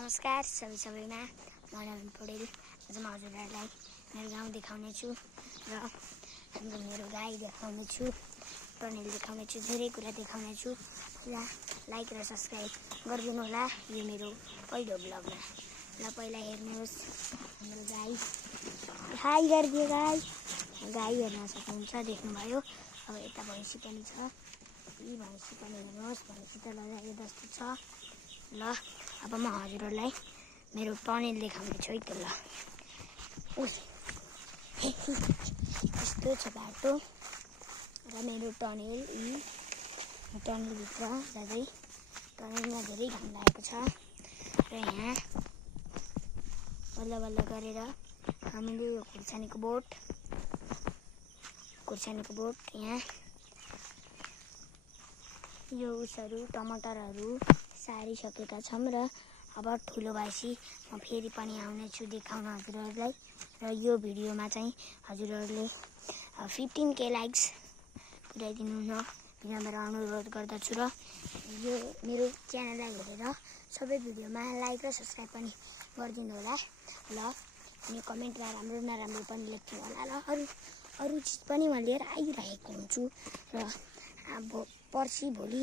नमस्कार सबैमा म नवीन पौडेल। आज म हजुरहरूलाई मेरो गाउँ देखाउने छु र मेरो गाई देखाउने छु, टनेल देखाउने छु, धेरै कुरा देखाउने छु र लाइक र सब्स्क्राइब गरिदिनु होला यो मेरो पहिलो ब्लगमा। ल पहिला हेर्नुहोस् हाम्रो गाई। हाई गरिदियो गाई हेर्न सक्नुहुन्छ, देख्नुभयो। अब यता भैँसी पनि छ, यी भैँसी पनि हेर्नुहोस्, भैँसी त लजाए जस्तो छ। ल अब म हजुरहरूलाई मेरो टनेल देखाउने छु है त। ल यस्तो छ बाटो र मेरो टनेल, यी टनेलभित्र जाँदै टनेलमा धेरै घाम लागेको छ र यहाँ बल्ल बल्ल गरेर हामीले यो खुर्सानीको बोट यहाँ यो उसहरू टमाटरहरू सारिसकेका छौँ र अब ठुलो भएपछि म फेरि पनि आउनेछु देखाउन हजुरहरूलाई। र यो भिडियोमा चाहिँ हजुरहरूले 15K लाइक्स पुर्याइदिनु न विनम्र अनुरोध गर्दछु र यो मेरो च्यानललाई हेरेर सबै भिडियोमा लाइक र सब्स्क्राइब पनि गरिदिनु होला। ल अनि कमेन्टमा राम्रो नराम्रो पनि लेख्नु होला। ल अरू चिज पनि म लिएर आइरहेको हुन्छु र अब भोलि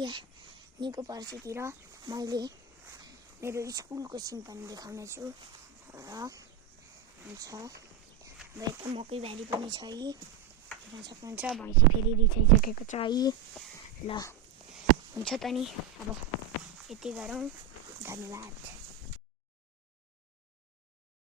निको पर्सितिर मैले मेरो स्कुलको सिन पनि देखाउने छु र हुन्छ। अब यता मकै बारी पनि छ, यी हेर्न सक्नुहुन्छ। भैँसी फेरि रिसाइसकेको छ यी। ल हुन्छ त नि, अब यति गरौँ, धन्यवाद।